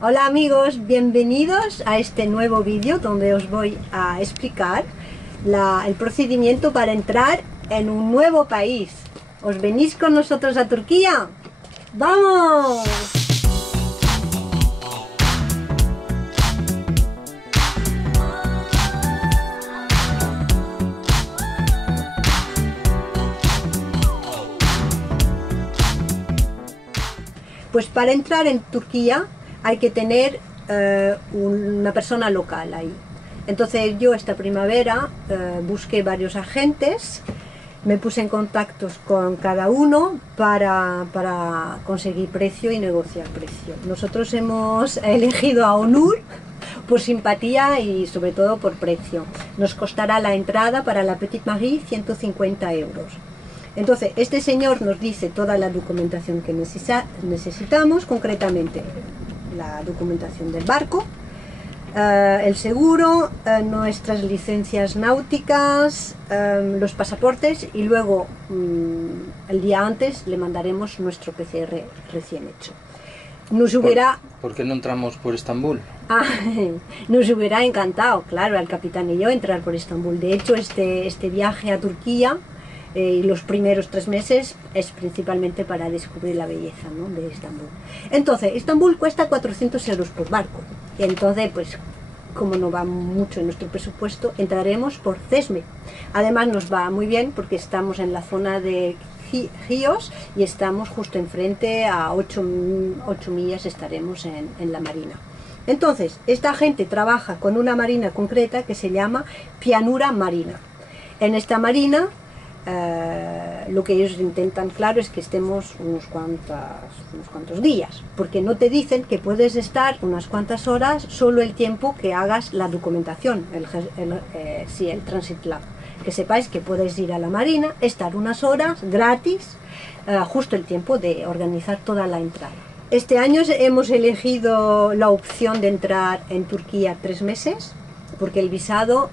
Hola amigos, bienvenidos a este nuevo vídeo donde os voy a explicar el procedimiento para entrar en un nuevo país. ¿Os venís con nosotros a Turquía? ¡Vamos! Pues para entrar en Turquía hay que tener una persona local ahí. Entonces yo esta primavera busqué varios agentes, me puse en contactos con cada uno para conseguir precio y negociar precio. Nosotros hemos elegido a Onur por simpatía y sobre todo por precio. Nos costará la entrada para la Petite Marie 150 euros. Entonces, este señor nos dice toda la documentación que necesitamos, concretamente la documentación del barco, el seguro, nuestras licencias náuticas, los pasaportes y luego el día antes le mandaremos nuestro PCR recién hecho. ¿Por qué no entramos por Estambul? Nos hubiera encantado, claro, al capitán y yo entrar por Estambul. De hecho, este viaje a Turquía y los primeros 3 meses es principalmente para descubrir la belleza, ¿no?, de Estambul. Entonces, Estambul cuesta 400 euros por barco. Y entonces, pues, como no va mucho en nuestro presupuesto, entraremos por CESME. Además, nos va muy bien porque estamos en la zona de Chios y estamos justo enfrente, a 8 millas estaremos en la marina. Entonces, esta gente trabaja con una marina concreta que se llama Pianura Marina. En esta marina, lo que ellos intentan, claro, es que estemos unos cuantos días, porque no te dicen que puedes estar unas cuantas horas, solo el tiempo que hagas la documentación, el Transit Lab. Que sepáis que podéis ir a la marina, estar unas horas gratis, justo el tiempo de organizar toda la entrada. Este año hemos elegido la opción de entrar en Turquía 3 meses, porque el visado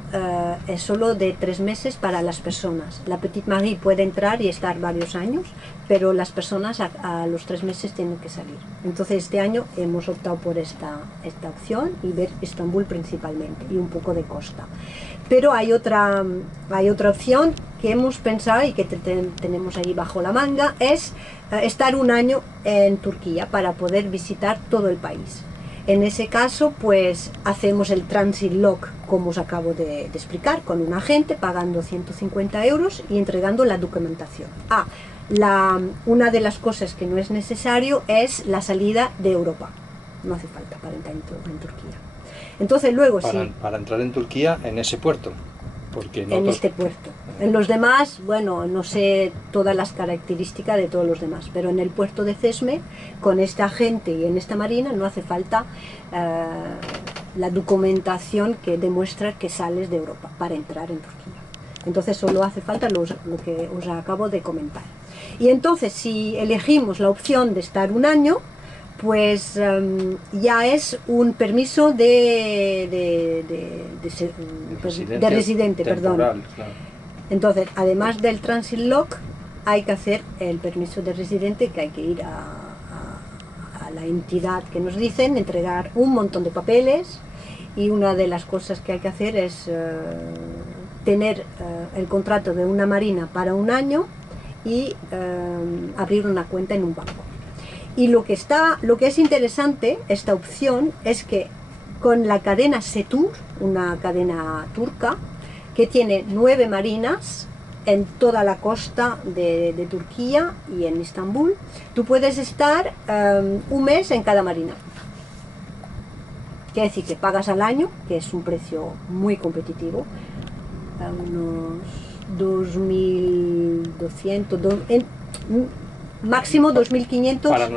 es solo de 3 meses para las personas. La Petite Marie puede entrar y estar varios años, pero las personas a los 3 meses tienen que salir. Entonces este año hemos optado por esta opción y ver Estambul principalmente y un poco de costa. Pero hay otra opción que hemos pensado y que tenemos ahí bajo la manga, es estar 1 año en Turquía para poder visitar todo el país. En ese caso, pues hacemos el Transit Lock, como os acabo de explicar, con un agente, pagando 150 euros y entregando la documentación. Una de las cosas que no es necesario es la salida de Europa. No hace falta para entrar en Turquía. Entonces luego para entrar en Turquía, en ese puerto. En este puerto. En los demás, bueno, no sé todas las características de todos los demás, pero en el puerto de CESME, con este agente y en esta marina, no hace falta la documentación que demuestra que sales de Europa para entrar en Turquía. Entonces solo hace falta lo que os acabo de comentar. Y entonces, si elegimos la opción de estar 1 año, pues ya es un permiso de residente, perdón. Claro. Entonces, además del Transit Lock, hay que hacer el permiso de residente, que hay que ir a la entidad que nos dicen, entregar un montón de papeles, y una de las cosas que hay que hacer es tener el contrato de una marina para 1 año y abrir una cuenta en un banco. Y lo que es interesante, esta opción, es que con la cadena Setur, una cadena turca, que tiene 9 marinas en toda la costa de Turquía y en Estambul, tú puedes estar 1 mes en cada marina. Quiere decir que pagas al año, que es un precio muy competitivo, unos 2.200, máximo 2.500 para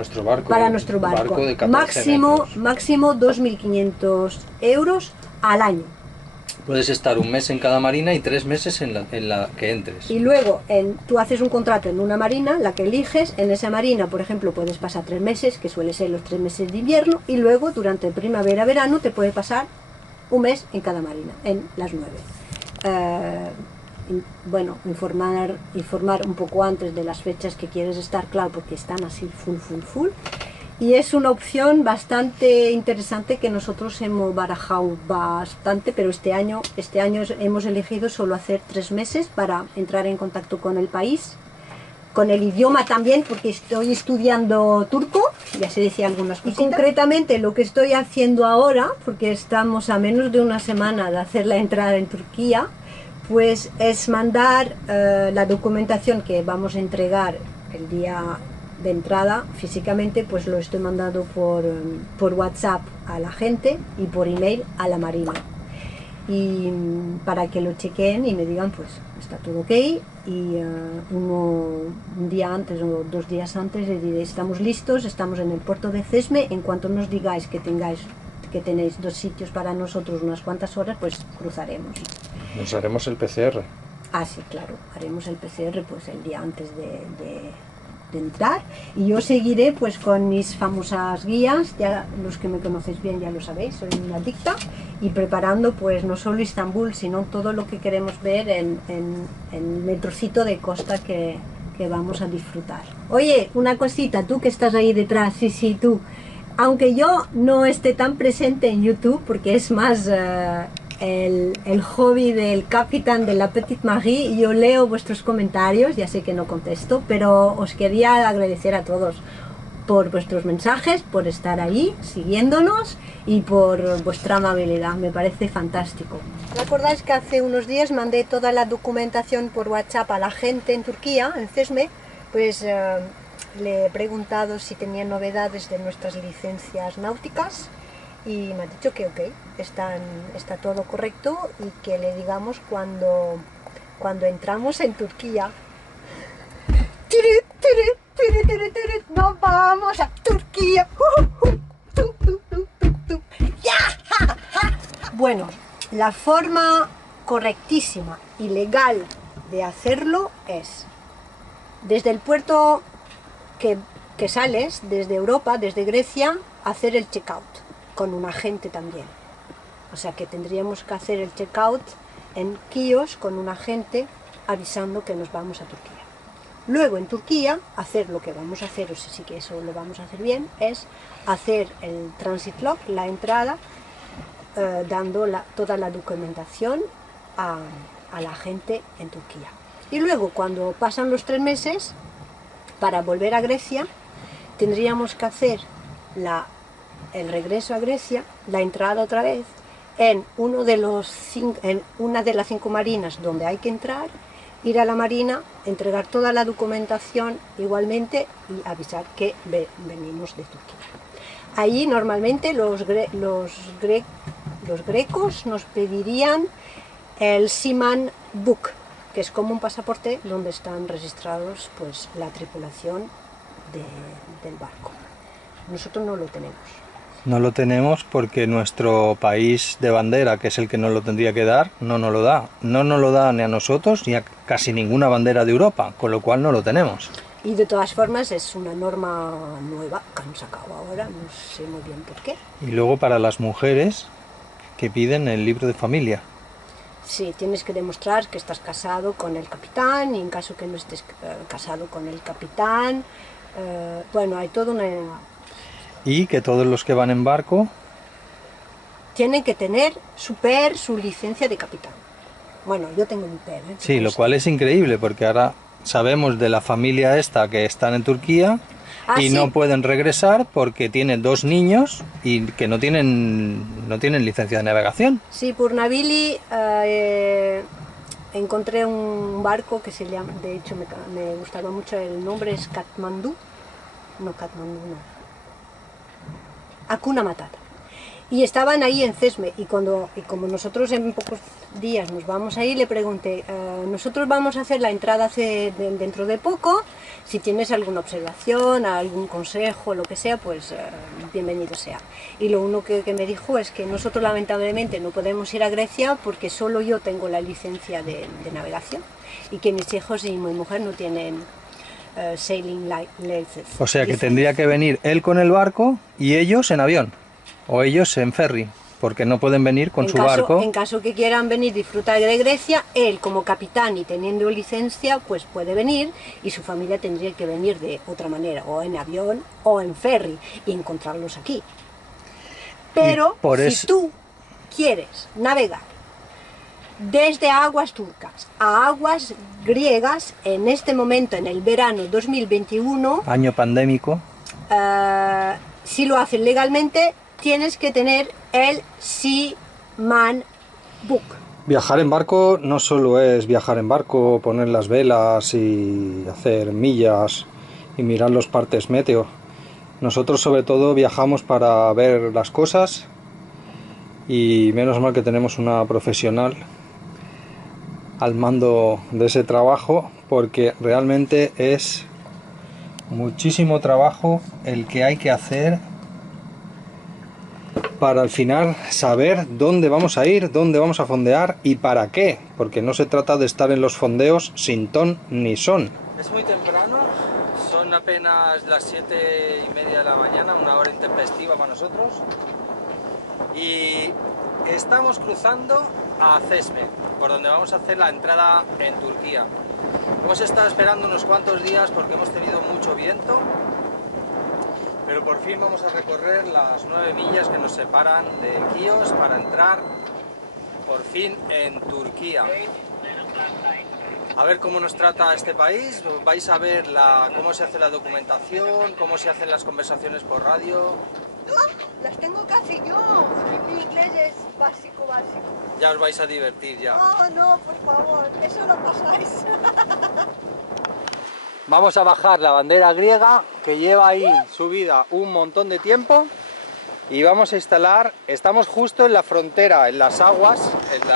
nuestro barco. De 14 máximo 2.500 euros al año. Puedes estar 1 mes en cada marina y 3 meses en la que entres. Y luego tú haces un contrato en una marina, la que eliges. En esa marina, por ejemplo, puedes pasar 3 meses, que suele ser los 3 meses de invierno, y luego durante primavera-verano te puede pasar 1 mes en cada marina, en las 9. Bueno, informar un poco antes de las fechas que quieres estar, claro, porque están así full, y es una opción bastante interesante que nosotros hemos barajado bastante, pero este año hemos elegido solo hacer 3 meses para entrar en contacto con el país, con el idioma también, porque estoy estudiando turco, ya se decía algunas cosas. Concretamente lo que estoy haciendo ahora, porque estamos a menos de una semana de hacer la entrada en Turquía, pues es mandar la documentación que vamos a entregar el día de entrada físicamente, pues lo estoy mandando por WhatsApp a la gente y por email a la Marina, y para que lo chequeen y me digan pues está todo ok, y un día antes o 2 días antes les diré estamos listos, estamos en el puerto de Cesme, en cuanto nos digáis que tenéis 2 sitios para nosotros unas cuantas horas, pues cruzaremos. Nos haremos el PCR. Ah, sí, claro, haremos el PCR pues el día antes de entrar, y yo seguiré pues con mis famosas guías, ya los que me conocéis bien ya lo sabéis, soy una adicta, y preparando pues no solo Estambul, sino todo lo que queremos ver en el metrocito de costa que vamos a disfrutar. Oye, una cosita, tú que estás ahí detrás, sí, tú, aunque yo no esté tan presente en YouTube, porque es más el hobby del capitán de la Petite Marie, yo leo vuestros comentarios, ya sé que no contesto, pero os quería agradecer a todos por vuestros mensajes, por estar ahí siguiéndonos y por vuestra amabilidad, me parece fantástico. ¿Recordáis que hace unos días mandé toda la documentación por WhatsApp a la gente en Turquía, en Cesme? Pues le he preguntado si tenían novedades de nuestras licencias náuticas, y me ha dicho que ok, está todo correcto, y que le digamos cuando entramos en Turquía. ¡Nos vamos a Turquía! Bueno, la forma correctísima y legal de hacerlo es desde el puerto que sales, desde Europa, desde Grecia, hacer el checkout con un agente también. O sea que tendríamos que hacer el checkout en Kios con un agente avisando que nos vamos a Turquía. Luego en Turquía hacer lo que vamos a hacer, o sea, sí que eso lo vamos a hacer bien, es hacer el transit log, la entrada, dando toda la documentación a la gente en Turquía. Y luego cuando pasan los 3 meses, para volver a Grecia, tendríamos que hacer el regreso a Grecia, la entrada otra vez, en una de las 5 marinas donde hay que entrar, ir a la marina, entregar toda la documentación igualmente y avisar que venimos de Turquía. Allí normalmente los grecos nos pedirían el Seaman Book, que es como un pasaporte donde están registrados pues la tripulación del barco. Nosotros no lo tenemos. No lo tenemos porque nuestro país de bandera, que es el que nos lo tendría que dar, no nos lo da. No nos lo da ni a nosotros ni a casi ninguna bandera de Europa, con lo cual no lo tenemos. Y de todas formas es una norma nueva que han sacado ahora, no sé muy bien por qué. Y luego para las mujeres que piden el libro de familia. Sí, tienes que demostrar que estás casado con el capitán, y en caso que no estés casado con el capitán, bueno, hay toda una... Y que todos los que van en barco tienen que tener su licencia de capitán. Bueno, yo tengo mi PER. Sí, lo cual es increíble, porque ahora sabemos de la familia esta que están en Turquía y sí, no pueden regresar porque tienen 2 niños y que no tienen licencia de navegación. Sí, por Navili encontré un barco que se llama, de hecho me gustaba mucho el nombre, es Katmandú. No, Katmandú no. Hakuna Matata. Y estaban ahí en Cesme, y como nosotros en pocos días nos vamos ahí, le pregunté, nosotros vamos a hacer la entrada dentro de poco, si tienes alguna observación, algún consejo, lo que sea, pues bienvenido sea. Y lo único que me dijo es que nosotros lamentablemente no podemos ir a Grecia porque solo yo tengo la licencia de navegación, y que mis hijos y mi mujer no tienen sailing license. O sea que tendría que venir él con el barco y ellos en avión, o ellos en ferry. porque no pueden venir con en su caso, barco. En caso que quieran venir disfrutar de Grecia, él como capitán y teniendo licencia, pues puede venir, y su familia tendría que venir de otra manera, o en avión o en ferry, y encontrarlos aquí. Pero si tú quieres navegar desde aguas turcas a aguas griegas, en este momento, en el verano 2021, año pandémico, si lo hacen legalmente, tienes que tener el Seaman Book. Viajar en barco no solo es viajar en barco, poner las velas y hacer millas y mirar los partes meteo. Nosotros sobre todo viajamos para ver las cosas, y menos mal que tenemos una profesional al mando de ese trabajo, porque realmente es muchísimo trabajo el que hay que hacer para al final saber dónde vamos a ir, dónde vamos a fondear y para qué, porque no se trata de estar en los fondeos sin ton ni son. Es muy temprano, son apenas las 7:30 de la mañana, una hora intempestiva para nosotros, y estamos cruzando a Çeşme, por donde vamos a hacer la entrada en Turquía. Hemos estado esperando unos cuantos días porque hemos tenido mucho viento, pero por fin vamos a recorrer las 9 millas que nos separan de Kios para entrar por fin en Turquía. A ver cómo nos trata este país, vais a ver cómo se hace la documentación, cómo se hacen las conversaciones por radio. No, las tengo casi yo, mi inglés es básico. Ya os vais a divertir ya. No, por favor, eso no pasáis. Vamos a bajar la bandera griega, que lleva ahí subida un montón de tiempo, y vamos a instalar, estamos justo en la frontera, en las aguas, en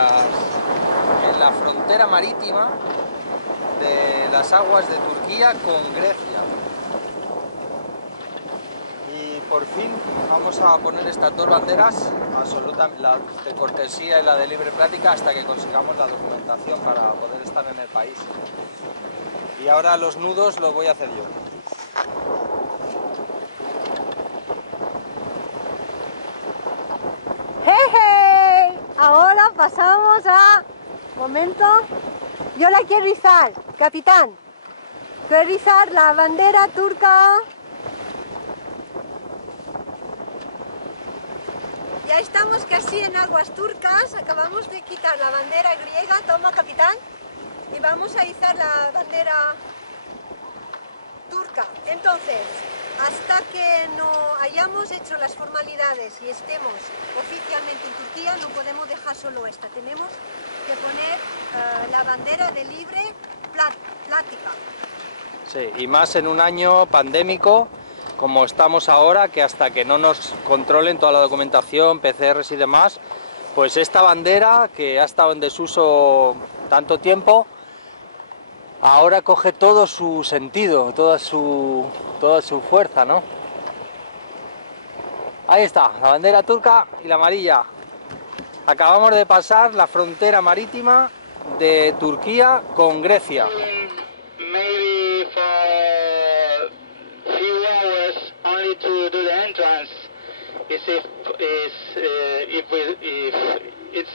la frontera marítima de las aguas de Turquía con Grecia. Y por fin vamos a poner estas dos banderas, absolutamente, la de cortesía y la de libre plática, hasta que consigamos la documentación para poder estar en el país. Y ahora los nudos los voy a hacer yo. ¡Hey! Ahora pasamos a... Momento. Yo la quiero izar, capitán. Quiero izar la bandera turca. Ya estamos casi en aguas turcas. Acabamos de quitar la bandera griega. Toma, capitán. Y vamos a izar la bandera turca. Entonces, hasta que no hayamos hecho las formalidades y estemos oficialmente en Turquía, no podemos dejar solo esta. Tenemos que poner la bandera de libre plática. Sí, y más en un año pandémico como estamos ahora, que hasta que no nos controlen toda la documentación, PCRs y demás, pues esta bandera, que ha estado en desuso tanto tiempo, ahora coge todo su sentido, toda su fuerza, ¿no? Ahí está, la bandera turca y la amarilla. Acabamos de pasar la frontera marítima de Turquía con Grecia. Maybe for few hours only to do the entrance. If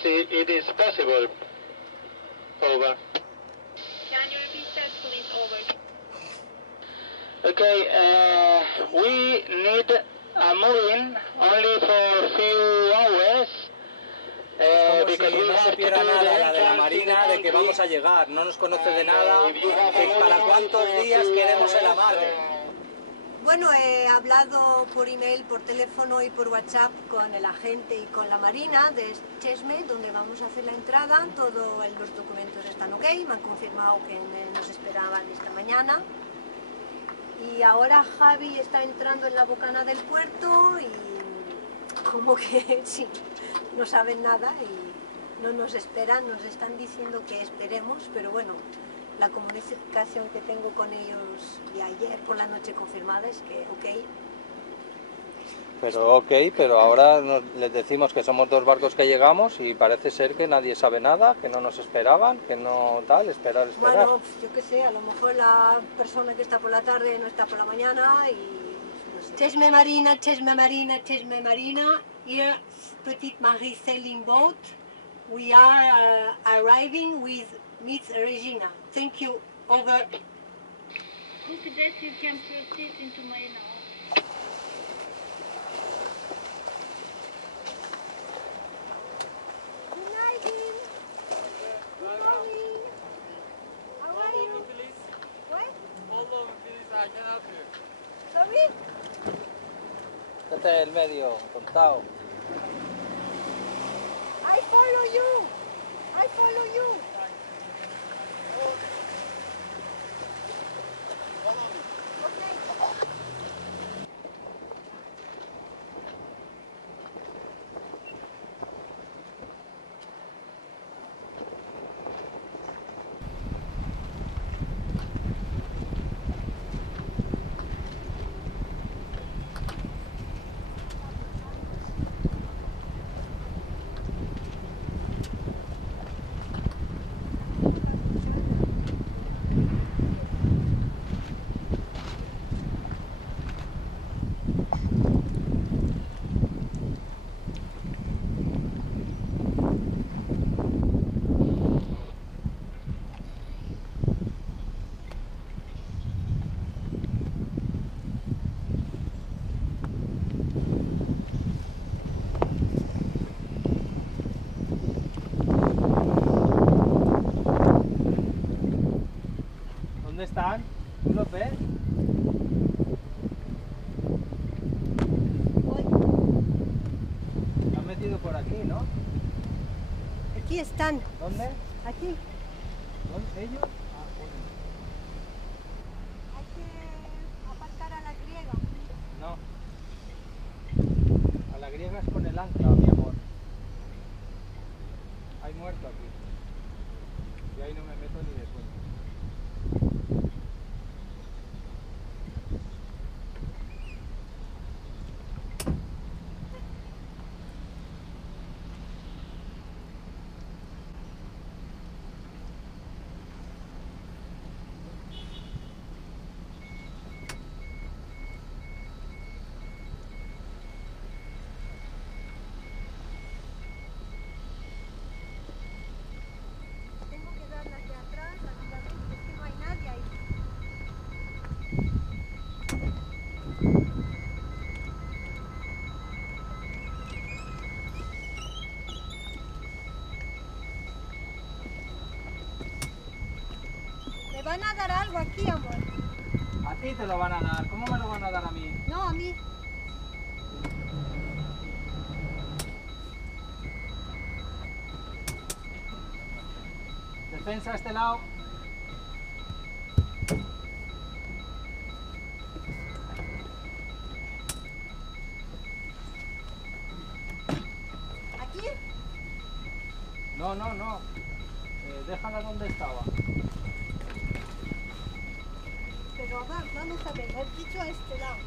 it is possible. Over. Can you repeat that, please? Over. Okay, we need a moving only for few hours. Como si no supiera nada la de la Marina de que vamos a llegar, no nos conoce de nada, para cuántos días queremos el amarre. Bueno, he hablado por email, por teléfono y por WhatsApp con el agente y con la Marina de Çeşme, donde vamos a hacer la entrada. Todos los documentos están ok, me han confirmado que nos esperaban esta mañana. Y ahora Javi está entrando en la bocana del puerto y como que sí, no saben nada y no nos esperan, nos están diciendo que esperemos, pero bueno, la comunicación que tengo con ellos de ayer por la noche confirmada es que ok. Pero ahora les decimos que somos dos barcos que llegamos y parece ser que nadie sabe nada, que no nos esperaban, que no tal, esperar. Bueno, yo qué sé, a lo mejor la persona que está por la tarde no está por la mañana y... No sé. Çeşme Marina, Çeşme Marina, Çeşme Marina, Here, Petite Marie sailing boat. We are arriving with Miss Regina. Thank you. Over. We suggest you can proceed into Marina. Good night, Dean. Good morning. How are you? What? Sorry? Este es el medio, contado. I follow you. I follow you. Okay. ¿Dónde están? ¿Tú los ves? Se han metido por aquí, ¿no? Aquí están. ¿Dónde? Aquí. ¿Dónde? ¿Ellos? Ah, joder. Hay que apartar a la griega. No. A la griega es con el ancla, mi amor. Hay muerto aquí. Y ahí no me meto ni de sueño. Tengo que darle hacia atrás, rápidamente, es que no hay nadie ahí. Me van a dar algo aquí, amor. A ti te lo van a dar. ¿Cómo me lo van a dar a mí? No, a mí. Defensa a este lado. ¿Aquí? No, no, no. Déjala donde estaba. Pero vamos a ver, has dicho a este lado.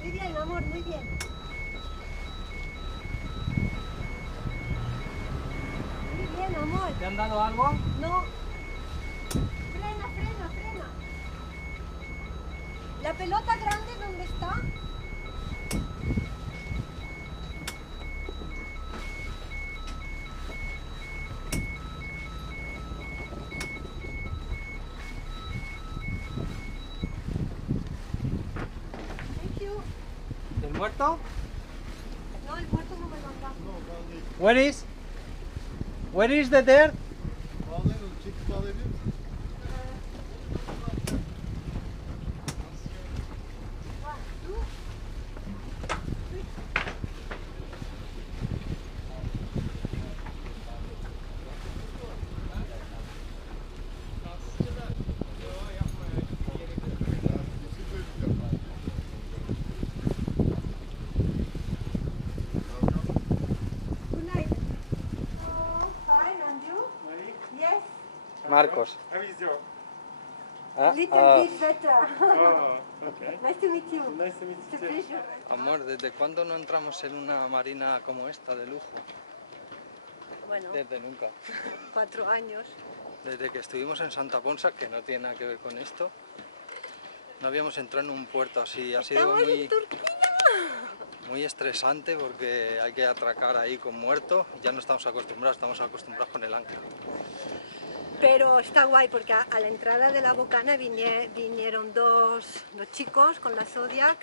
Muy bien, amor, muy bien. Muy bien, amor. ¿Te han dado algo? No. Frena, frena, frena. ¿La pelota grande dónde está? Thank you. ¿El muerto? No, el muerto no me lo han dado. Where is the dead? One, two. Good night. Oh, fine, and you? Yes, Marcos. How is your? Ah, little bit better. Oh, okay. Nice to meet you. Nice to meet It's a you too. pleasure. amor, ¿desde cuándo no entramos en una marina como esta de lujo? Bueno, Desde nunca. 4 años. Desde que estuvimos en Santa Ponsa, que no tiene nada que ver con esto, No habíamos entrado en un puerto así, ha sido muy estresante porque hay que atracar ahí con muerto, ya no estamos acostumbrados con el ancla. Pero está guay porque a la entrada de la Bocana vinieron dos chicos con la Zodiac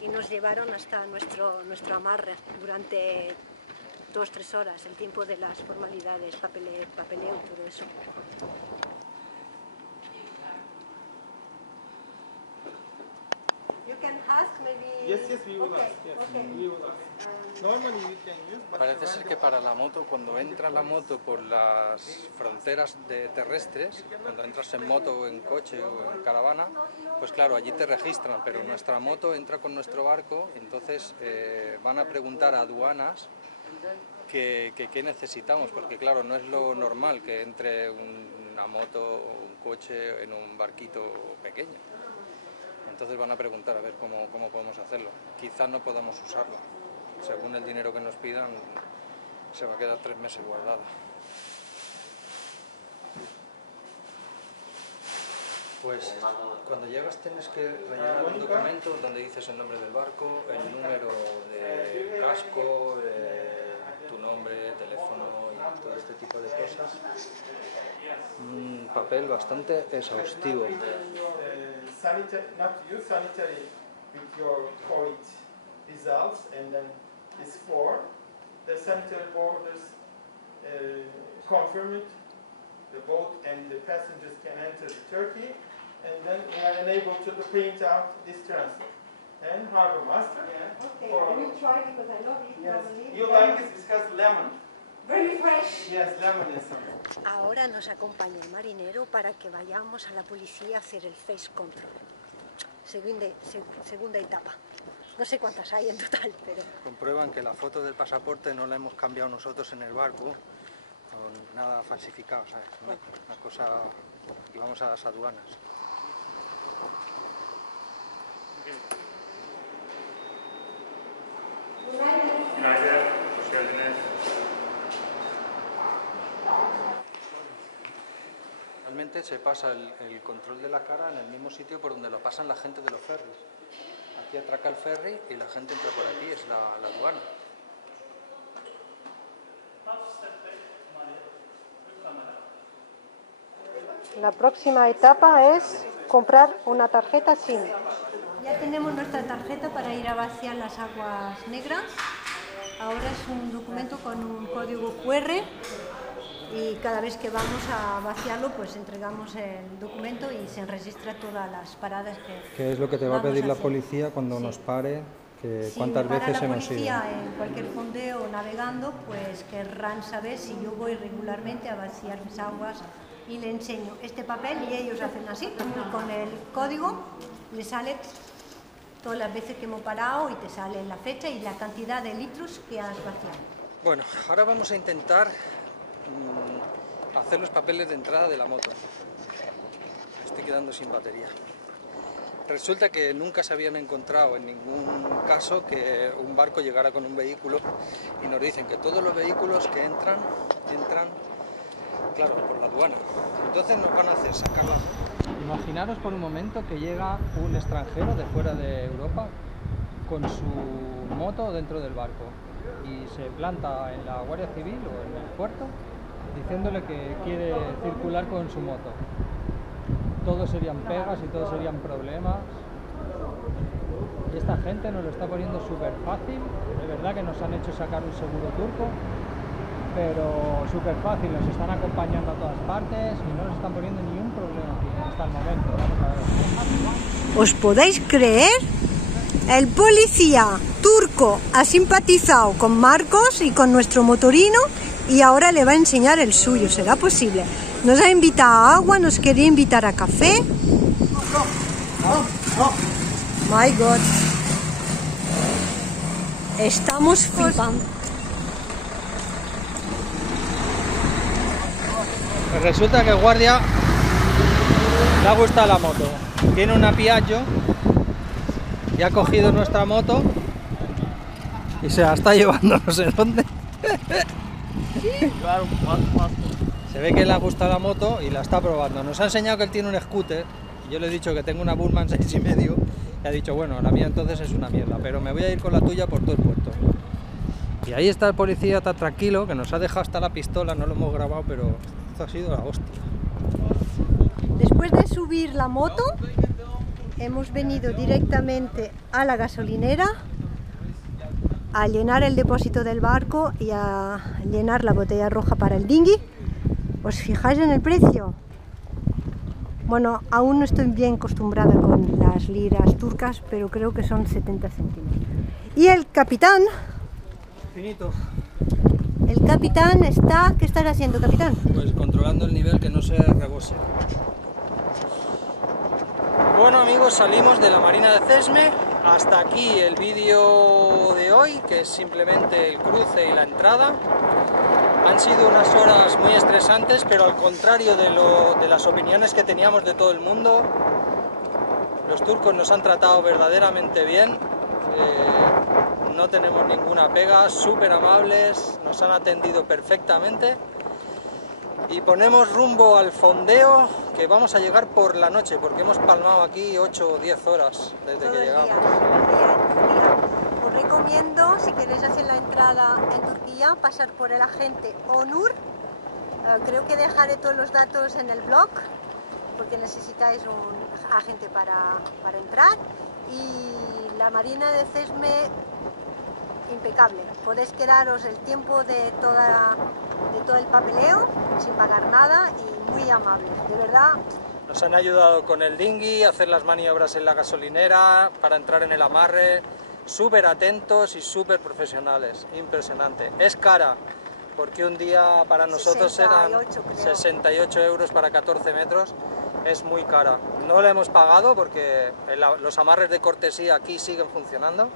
y nos llevaron hasta nuestro amarre durante 2-3 horas, el tiempo de las formalidades, papeleo y todo eso. You can ask maybe... Yes, we will ask. Yes, okay. we will ask. Normally we can use, but Parece ser que para la moto, cuando entra la moto por las fronteras terrestres, cuando entras en moto o en coche o en caravana, pues claro, allí te registran, pero nuestra moto entra con nuestro barco, entonces van a preguntar a aduanas qué necesitamos, porque claro, no es lo normal que entre una moto o un coche en un barquito pequeño. Entonces van a preguntar a ver cómo podemos hacerlo. Quizás no podamos usarlo. Según el dinero que nos pidan, se va a quedar 3 meses guardada. Pues cuando llegas tienes que rellenar un documento donde dices el nombre del barco, el número de casco, tu nombre, teléfono y todo este tipo de cosas. Un papel bastante exhaustivo. sanitary, not to use sanitary with your COVID results, and then this form, the sanitary borders confirm it, the boat and the passengers can enter Turkey, and then we are enabled to print out this transfer. And Harbor Master. Okay, I will try because I love it. Yes, you like it because lemon. Very fresh. Yes, lemon is something. Ahora nos acompaña el marinero para que vayamos a la policía a hacer el face control. Segunda etapa. No sé cuántas hay en total, pero... Comprueban que la foto del pasaporte no la hemos cambiado nosotros en el barco, con nada falsificado, ¿sabes? Una cosa que vamos a las aduanas. Realmente se pasa el control de la cara en el mismo sitio por donde lo pasan la gente de los ferries. Aquí atraca el ferry y la gente entra por aquí, es la aduana. La próxima etapa es comprar una tarjeta SIM. Ya tenemos nuestra tarjeta para ir a vaciar las aguas negras. Ahora es un documento con un código QR y cada vez que vamos a vaciarlo pues entregamos el documento y se registra todas las paradas que... ¿Qué es lo que te va a pedir la policía cuando nos pare? Que ¿cuántas veces hemos ido? Si la policía en cualquier fondeo navegando, pues querrán saber si yo voy regularmente a vaciar mis aguas y le enseño este papel y ellos hacen así, y con el código le sale todas las veces que hemos parado y te sale la fecha y la cantidad de litros que has vaciado. Bueno, ahora vamos a intentar hacer los papeles de entrada de la moto. Estoy quedando sin batería. Resulta que nunca se habían encontrado en ningún caso que un barco llegara con un vehículo y nos dicen que todos los vehículos que entran, claro, por la aduana. Entonces nos van a hacer sacarla. Imaginaros por un momento que llega un extranjero de fuera de Europa con su moto dentro del barco y se planta en la Guardia Civil o en el puerto diciéndole que quiere circular con su moto. Todos serían pegas y todos serían problemas. Y esta gente nos lo está poniendo súper fácil. De verdad que nos han hecho sacar un seguro turco, pero súper fácil. Nos están acompañando a todas partes y no nos están poniendo ni un problema aquí hasta el momento. Vamos a ver. ¿Os podéis creer? El policía turco ha simpatizado con Marcos y con nuestro motorino y ahora le va a enseñar el suyo. ¿Será posible? Nos ha invitado a agua, nos quería invitar a café. My God. Estamos flipando. Pues resulta que el guardia le ha gustado la moto. Tiene una Piaggio y ha cogido nuestra moto y se la está llevando no sé dónde. Se ve que le ha gustado la moto y la está probando. Nos ha enseñado que él tiene un scooter Y yo le he dicho que tengo una Burman 6,5 y ha dicho, bueno, la mía entonces es una mierda, pero me voy a ir con la tuya por todo el puerto. Y ahí está el policía tan tranquilo, que nos ha dejado hasta la pistola, no lo hemos grabado, pero esto ha sido la hostia. Después de subir la moto, hemos venido directamente a la gasolinera a llenar el depósito del barco y a llenar la botella roja para el dinghy. ¿Os fijáis en el precio? Bueno, aún no estoy bien acostumbrada con las liras turcas, pero creo que son 70 céntimos. Y el capitán... Finito. El capitán está... ¿Qué estás haciendo, capitán? Pues controlando el nivel, que no se rebose. Bueno amigos, salimos de la Marina de Cesme. Hasta aquí el vídeo de hoy, que es simplemente el cruce y la entrada. Han sido unas horas muy estresantes, pero al contrario de las opiniones que teníamos de todo el mundo, los turcos nos han tratado verdaderamente bien. No tenemos ninguna pega, súper amables, nos han atendido perfectamente. Y ponemos rumbo al fondeo, que vamos a llegar por la noche, porque hemos palmado aquí 8 o 10 horas desde que llegamos. Os recomiendo, si queréis hacer la entrada en Turquía, pasar por el agente Onur. Creo que dejaré todos los datos en el blog, porque necesitáis un agente para entrar. Y la Marina de Cesme, impecable. Podéis quedaros el tiempo de todo el papeleo sin pagar nada y muy amables, de verdad. Nos han ayudado con el dinghy, a hacer las maniobras en la gasolinera, para entrar en el amarre, súper atentos y súper profesionales, impresionante. Es cara, porque un día para nosotros 68, eran creo. 68 euros para 14 metros, es muy cara. No la hemos pagado porque los amarres de cortesía aquí siguen funcionando.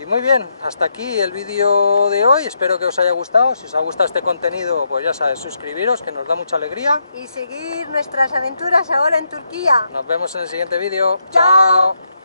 Y muy bien, hasta aquí el vídeo de hoy, espero que os haya gustado. Si os ha gustado este contenido, pues ya sabéis, suscribiros, que nos da mucha alegría. Y seguir nuestras aventuras ahora en Turquía. Nos vemos en el siguiente vídeo. ¡Chao! ¡Chao!